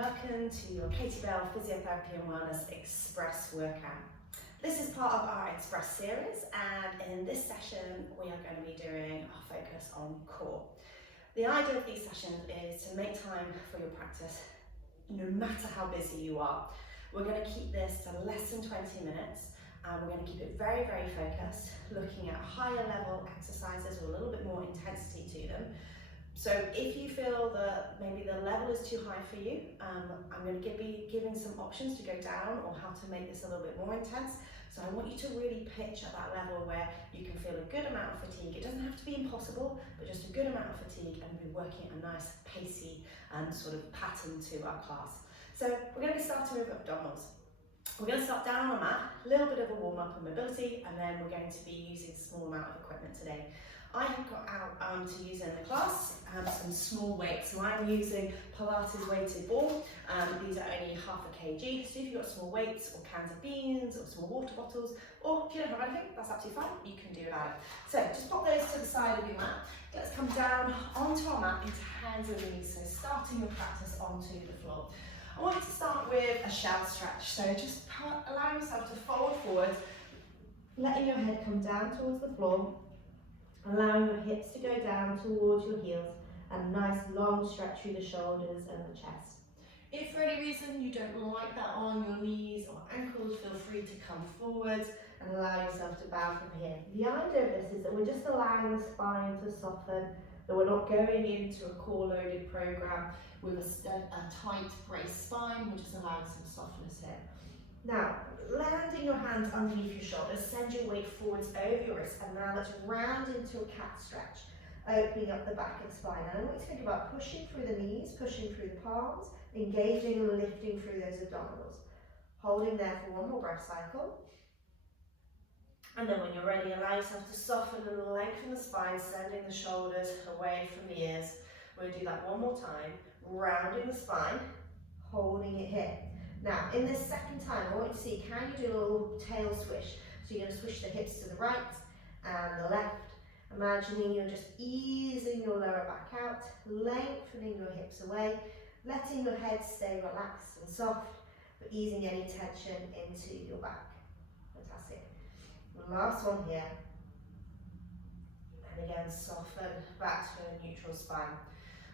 welcome to your Katie Bell Physiotherapy and Wellness Express workout. This is part of our Express series, and in this session we are going to be doing our focus on core. The idea of these sessions is to make time for your practice no matter how busy you are. We're going to keep this to less than 20 minutes and we're going to keep it very, very focused, looking at higher level exercises with a little bit more intensity to them. So if you feel that maybe the level is too high for you, I'm going to be giving some options to go down or how to make this a little bit more intense. So I want you to really pitch at that level where you can feel a good amount of fatigue. It doesn't have to be impossible, but just a good amount of fatigue, and be working a nice pacey sort of pattern to our class. So we're going to be starting with abdominals. We're going to start down on a mat, a little bit of a warm up and mobility, and then we're going to be using a small amount of equipment today. I have got out to use in the class some small weights. So I'm using Pilates weighted ball. These are only half a kg. So if you've got small weights or cans of beans or small water bottles, or if you don't have anything, that's absolutely fine. You can do without it. So just pop those to the side of your mat. Let's come down onto our mat into hands and knees. So starting your practice onto the floor. I want you to start with a shout stretch. So just allow yourself to fold forward, letting your head come down towards the floor. Allowing your hips to go down towards your heels, and a nice long stretch through the shoulders and the chest. If for any reason you don't like that on your knees or ankles, feel free to come forward and allow yourself to bow from here. The idea of this is that we're just allowing the spine to soften, that we're not going into a core loaded program with a tight braced spine. We're just allowing some softness here. Now, landing your hands underneath your shoulders, send your weight forwards over your wrists, and now let's round into a cat stretch, opening up the back and spine. And I want you to think about pushing through the knees, pushing through the palms, engaging and lifting through those abdominals. Holding there for one more breath cycle. And then when you're ready, allow yourself to soften and lengthen the spine, sending the shoulders away from the ears. We're going to do that one more time, rounding the spine, holding it here. Now, in this second time, I want you to see, can you do a little tail swish? So you're going to swish the hips to the right and the left. Imagining you're just easing your lower back out, lengthening your hips away, letting your head stay relaxed and soft, but easing any tension into your back. Fantastic. Last one here. And again, soften back to a neutral spine.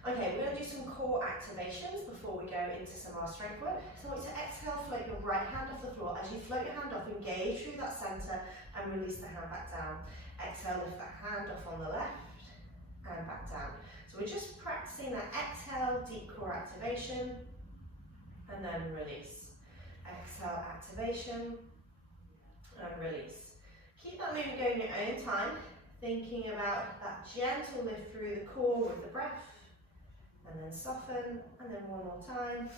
Okay, we're going to do some core activations before we go into some of our strength work. So I want you to exhale, float your right hand off the floor. As you float your hand off, engage through that centre and release the hand back down. Exhale, lift that hand off on the left and back down. So we're just practicing that exhale, deep core activation, and then release. Exhale, activation, and release. Keep that movement going in your own time, thinking about that gentle lift through the core with the breath. And then soften, and then one more time,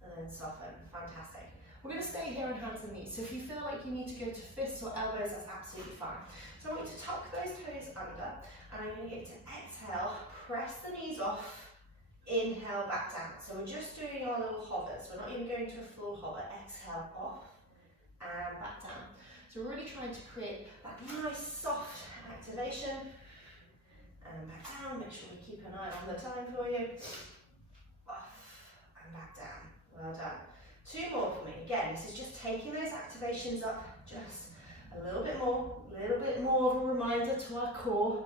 and then soften. Fantastic. We're going to stay here on hands and knees, so if you feel like you need to go to fists or elbows, that's absolutely fine. So I want you to tuck those toes under, and I'm going to get you to exhale, press the knees off, inhale back down. So we're just doing our little hovers, we're not even going to a full hover. Exhale off, and back down. So we're really trying to create that nice soft activation. And back down, make sure we keep an eye on the time for you. Off and back down. Well done. Two more for me. Again, this is just taking those activations up just a little bit more of a reminder to our core.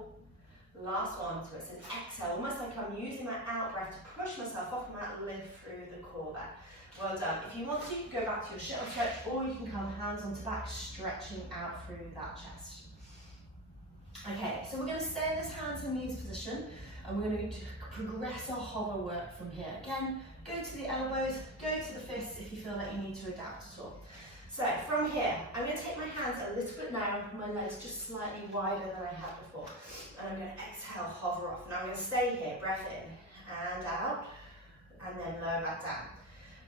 Last one, so it's an exhale, almost like I'm using my out breath to push myself off the mat, lift through the core there. Well done. If you want to, you can go back to your shuttle stretch, or you can come hands onto back, stretching out through that chest. Okay, so we're going to stay in this hands and knees position, and we're going to progress our hover work from here. Again, go to the elbows, go to the fists if you feel like you need to adapt at all. So from here, I'm going to take my hands a little bit narrow, my legs just slightly wider than I had before. And I'm going to exhale, hover off. Now I'm going to stay here, breath in and out, and then lower back down.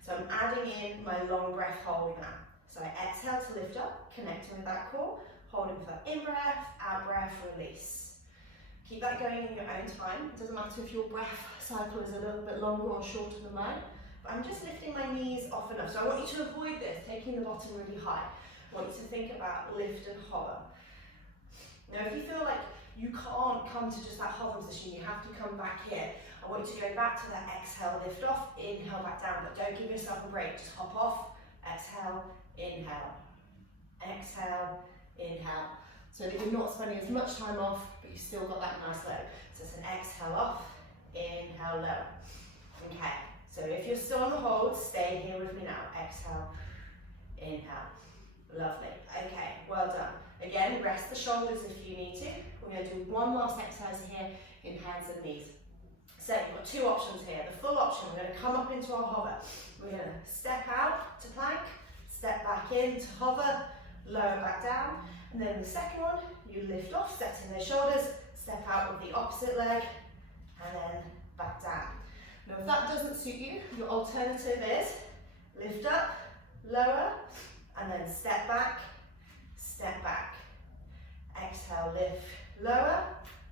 So I'm adding in my long breath hold now. So I exhale to lift up, connecting with that core. Holding for that in-breath, out-breath, release. Keep that going in your own time. It doesn't matter if your breath cycle is a little bit longer or shorter than mine, but I'm just lifting my knees off enough. So I want you to avoid this, taking the bottom really high. I want you to think about lift and hover. Now if you feel like you can't come to just that hover position, you have to come back here. I I want you to go back to that exhale, lift off, inhale back down, but don't give yourself a break, just hop off, exhale, inhale, exhale, inhale. So that you're not spending as much time off, but you've still got that nice leg. So it's an exhale off, inhale, lower. Okay, so if you're still on the hold, stay here with me now. Exhale, inhale. Lovely. Okay, well done. Again, rest the shoulders if you need to. We're going to do one last exercise here in hands and knees. So you've got two options here. The full option, we're going to come up into our hover. We're going to step out to plank, step back in to hover, lower back down. And then the second one, you lift off, setting those shoulders, step out with the opposite leg, and then back down. Now if that doesn't suit you, your alternative is lift up, lower, and then step back, exhale, lift, lower,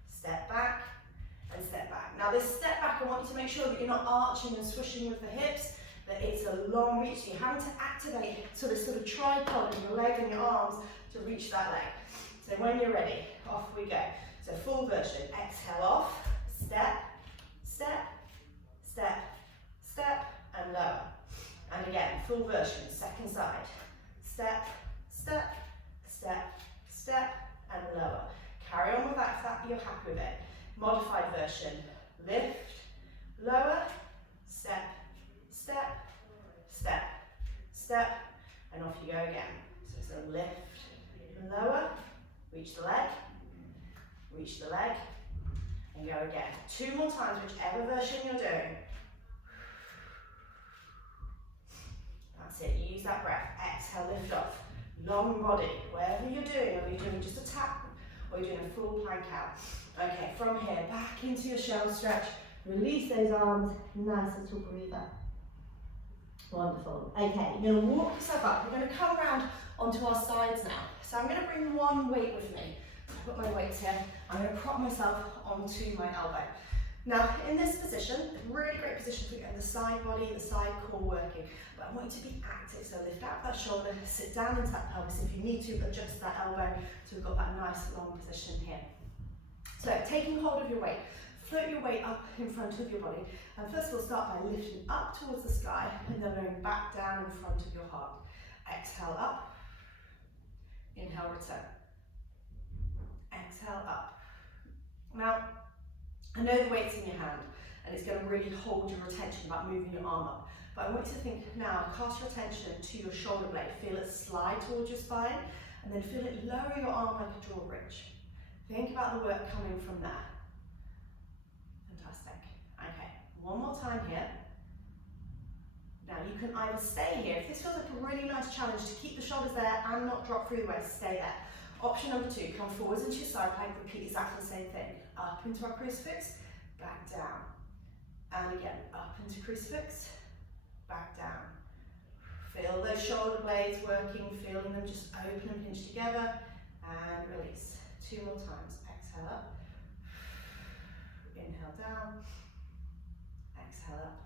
step back, and step back. Now this step back, I want you to make sure that you're not arching and swishing with the hips, that it's a long reach, so you're having to activate so this sort of tripod in your leg and your arms to reach that leg. So when you're ready, off we go. So full version, exhale off, step, step, step, step, and lower. And again, full version, second side. Step, step, step, step, and lower. Carry on with that if you're happy with it. Modified version, lift, lower, step, step, step, step, and off you go again. So it's a lift, lower, reach the leg, and go again. Two more times, whichever version you're doing. That's it, use that breath. Exhale, lift off. Long body, wherever you're doing, whether you're doing just a tap or you're doing a full plank out. Okay, from here, back into your shell stretch. Release those arms, nice little breather. Wonderful. Okay, you're going to walk yourself up. We're going to come around onto our sides now. So I'm going to bring one weight with me. I've got my weights here. I'm going to prop myself onto my elbow. Now, in this position, really great position for getting the side body, the side core working. But I want you to be active, so lift out that shoulder, sit down into that pelvis if you need to, adjust that elbow, so we've got that nice long position here. So, taking hold of your weight, float your weight up in front of your body, and first we'll start by lifting up towards the sky, and then going back down in front of your heart. Exhale up, inhale, return. Exhale up. Now, I know the weight's in your hand, and it's going to really hold your attention about moving your arm up. But I want you to think now, cast your attention to your shoulder blade. Feel it slide towards your spine, and then feel it lower your arm like a drawbridge. Think about the work coming from there. Fantastic. Okay, one more time here. Now you can either stay here. If this feels like a really nice challenge to keep the shoulders there and not drop through the waist, stay there. Option number two, come forwards into your side plank, repeat exactly the same thing. Up into our crucifix, back down. And again, up into crucifix, back down. Feel those shoulder blades working, feeling them just open and pinch together, and release. Two more times. Exhale up, inhale down, exhale up.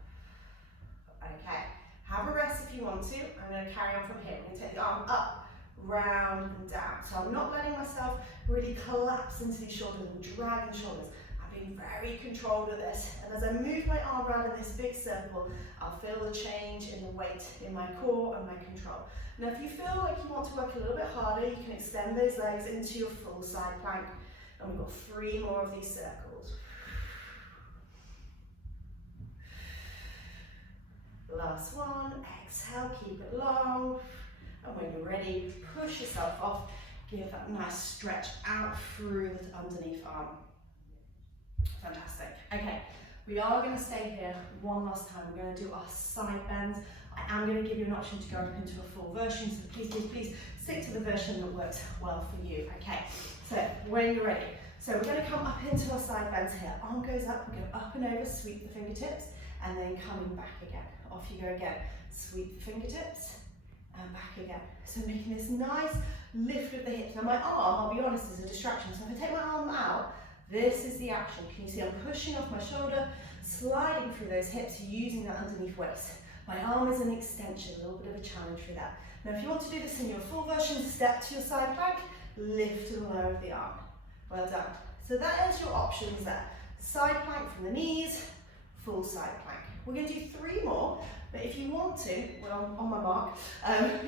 Okay, have a rest if you want to. I'm going to carry on from here. I'm going to take the arm up, round and down. So I'm not letting myself really collapse into these shoulders and drag the shoulders. I'm being very controlled with this. And as I move my arm around in this big circle, I'll feel the change in the weight in my core and my control. Now if you feel like you want to work a little bit harder, you can extend those legs into your full side plank. And we've got 3 more of these circles. Last one, exhale, keep it long. And when you're ready, push yourself off. Give that nice stretch out through the underneath arm. Fantastic. Okay, we are going to stay here one last time. We're going to do our side bends. I am going to give you an option to go up into a full version, so please stick to the version that works well for you. Okay, so when you're ready. So we're going to come up into our side bends here. Arm goes up, we go up and over, sweep the fingertips, and then coming back again. Off you go again. Sweep the fingertips, and back again. So making this nice lift with the hips. Now my arm, I'll be honest, is a distraction. So if I take my arm out, this is the action. Can you see I'm pushing off my shoulder, sliding through those hips, using that underneath waist. My arm is an extension, a little bit of a challenge through that. Now if you want to do this in your full version, step to your side plank, lift and lower the arm. Well done. So that is your options there. Side plank from the knees, full side plank. We're going to do 3 more, but if you want to, well, on my mark,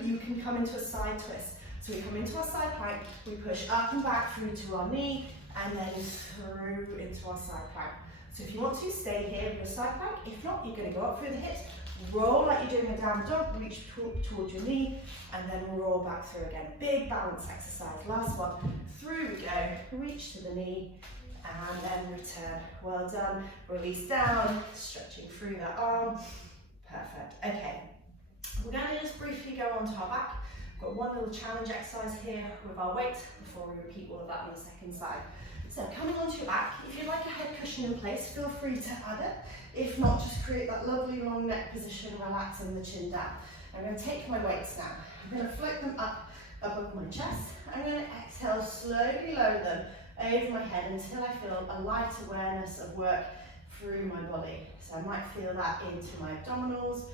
you can come into a side twist. So we come into our side plank, we push up and back through to our knee, and then through into our side plank. So if you want to, stay here with your side plank. If not, you're going to go up through the hips, roll like you're doing a down dog, reach towards your knee, and then roll back through again. Big balance exercise. Last one. Through we go, reach to the knee, and then return. Well done. Release down, stretching through that arm. Perfect. Okay. We're going to just briefly go onto our back. We've got one little challenge exercise here with our weight before we repeat all of that on the second side. So coming onto your back, if you'd like a head cushion in place, feel free to add it. If not, just create that lovely long neck position, relaxing the chin down. I'm going to take my weights now. I'm going to float them up above my chest. I'm going to exhale, slowly lower them over my head until I feel a light awareness of work through my body. So I might feel that into my abdominals.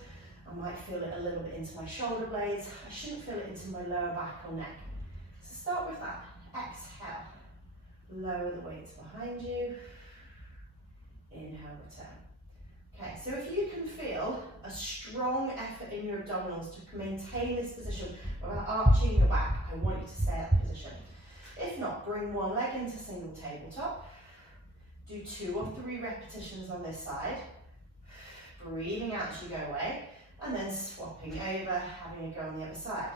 I might feel it a little bit into my shoulder blades. I shouldn't feel it into my lower back or neck. So start with that. Exhale. Lower the weights behind you. Inhale, return. Okay, so if you can feel a strong effort in your abdominals to maintain this position without arching your back, I want you to stay at that position. If not, bring one leg into single tabletop. Do 2 or 3 repetitions on this side. Breathing out as you go away. And then swapping over, having a go on the other side.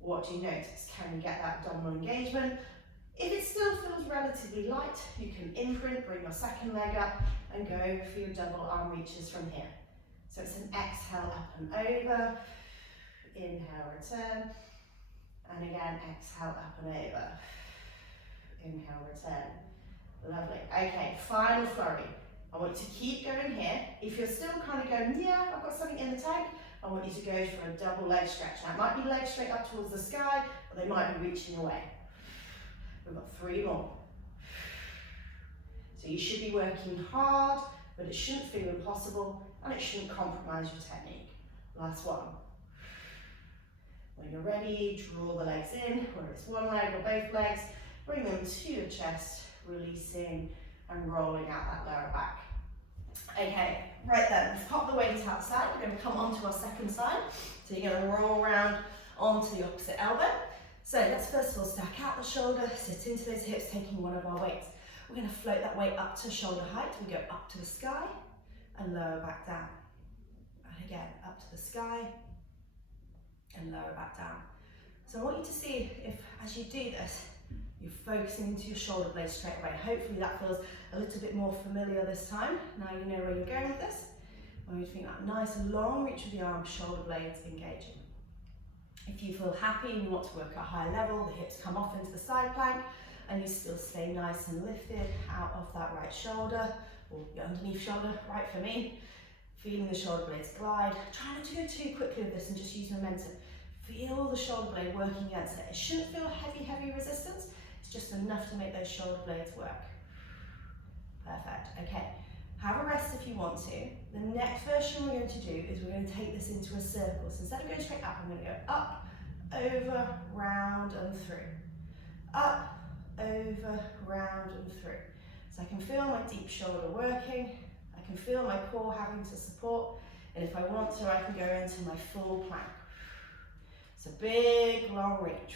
What do you notice? Can you get that abdominal engagement? If it still feels relatively light, you can imprint, bring your second leg up, and go for your double arm reaches from here. So it's an exhale up and over, inhale, return, and again, exhale up and over, inhale, return. Lovely. Okay, final flurry. I want you to keep going here. If you're still kind of going, yeah, I've got something in the tank, I want you to go for a double leg stretch. Now, it might be legs straight up towards the sky, or they might be reaching away. We've got 3 more. So you should be working hard, but it shouldn't feel impossible, and it shouldn't compromise your technique. Last one. When you're ready, draw the legs in, whether it's one leg or both legs, bring them to your chest, releasing and rolling out that lower back. Okay, right then, we've popped the weight outside. We're going to come onto our second side. So you're going to roll around onto the opposite elbow. So let's first of all stack out the shoulder, sit into those hips, taking one of our weights. We're going to float that weight up to shoulder height. We go up to the sky and lower back down. And again, up to the sky and lower back down. So I want you to see if, as you do this, you're focusing into your shoulder blades straight away. Hopefully that feels a little bit more familiar this time. Now you know where you're going with this. I want you to think that nice long reach of the arm, shoulder blades engaging. If you feel happy and you want to work at a high level, the hips come off into the side plank and you still stay nice and lifted out of that right shoulder, or your underneath shoulder, right for me. Feeling the shoulder blades glide. Try not to go too quickly with this and just use momentum. Feel the shoulder blade working against it. It shouldn't feel heavy resistance. It's just enough to make those shoulder blades work. Perfect, okay. Have a rest if you want to. The next version we're going to do is we're going to take this into a circle. So instead of going straight up, I'm going to go up, over, round and through. Up, over, round and through. So I can feel my deep shoulder working. I can feel my core having to support. And if I want to, I can go into my full plank. So big, long reach.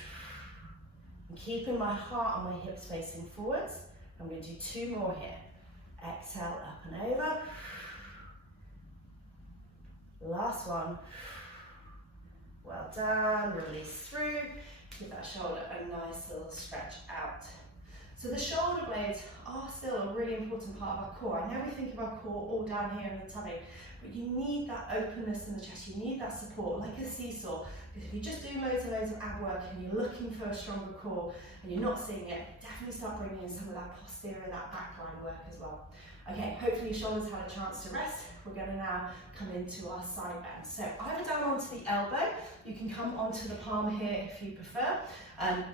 I'm keeping my heart and my hips facing forwards. I'm going to do 2 more here. Exhale up and over. Last one. Well done. Release through. Give that shoulder a nice little stretch out. So the shoulder blades are still a really important part of our core. I know we think of our core all down here in the tummy, but you need that openness in the chest. You need that support, like a seesaw. Because if you just do loads and loads of ab work and you're looking for a stronger core and you're not seeing it, definitely start bringing in some of that posterior, that backline work as well. Okay, hopefully your shoulders had a chance to rest. We're going to now come into our side bend. So either down onto the elbow, you can come onto the palm here if you prefer.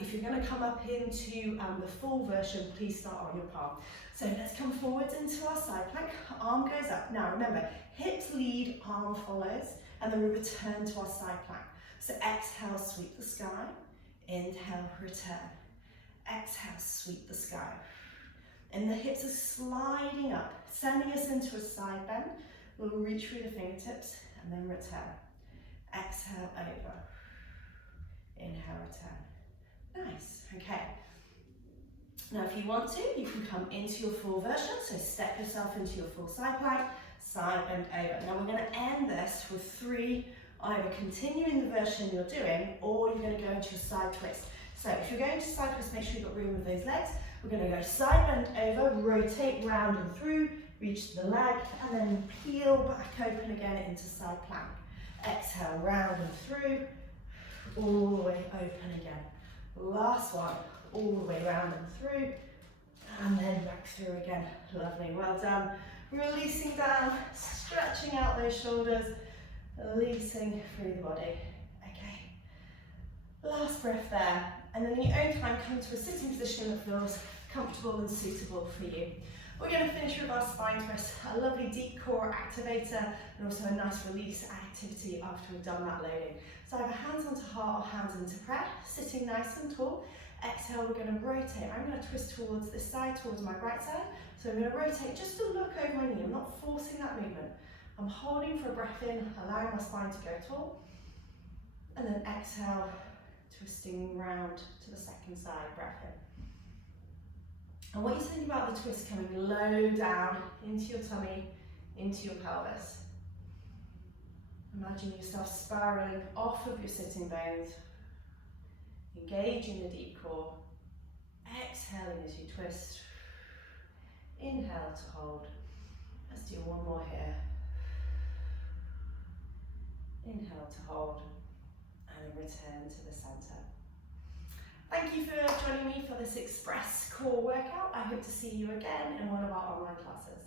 If you're going to come up into the full version, please start on your palm. So let's come forwards into our side plank. Arm goes up. Now remember, hips lead, arm follows, and then we return to our side plank. So exhale, sweep the sky. Inhale, return. Exhale, sweep the sky. And the hips are sliding up, sending us into a side bend. We'll reach through the fingertips and then return. Exhale over. Inhale, return. Nice, okay. Now if you want to, you can come into your full version, so step yourself into your full side plank, side bend over. Now we're going to end this with 3, either continuing the version you're doing, or you're going to go into your side twist. So if you're going to side twist, make sure you've got room with those legs. We're going to go side bend over, rotate round and through, reach the leg, and then peel back open again into side plank. Exhale, round and through, all the way open again. Last one, all the way round and through, and then back through again. Lovely, well done. Releasing down, stretching out those shoulders, releasing through the body. Okay, last breath there, and then in your own time, come to a sitting position that feels comfortable and suitable for you. We're going to finish with our spine twist, a lovely deep core activator, and also a nice release activity after we've done that loading. So either hands onto heart or hands into prayer, sitting nice and tall. Exhale, we're going to rotate. I'm going to twist towards this side, towards my right side. So I'm going to rotate just to look over my knee. I'm not forcing that movement. I'm holding for a breath in, allowing my spine to go tall. And then exhale, twisting round to the second side, breath in. And what you think about the twist coming low down into your tummy, into your pelvis. Imagine yourself spiraling off of your sitting bones, engaging the deep core, exhaling as you twist. Inhale to hold. Let's do one more here. Inhale to hold, and then return to the center. Thank you for joining me for this Express Core workout. I hope to see you again in one of our online classes.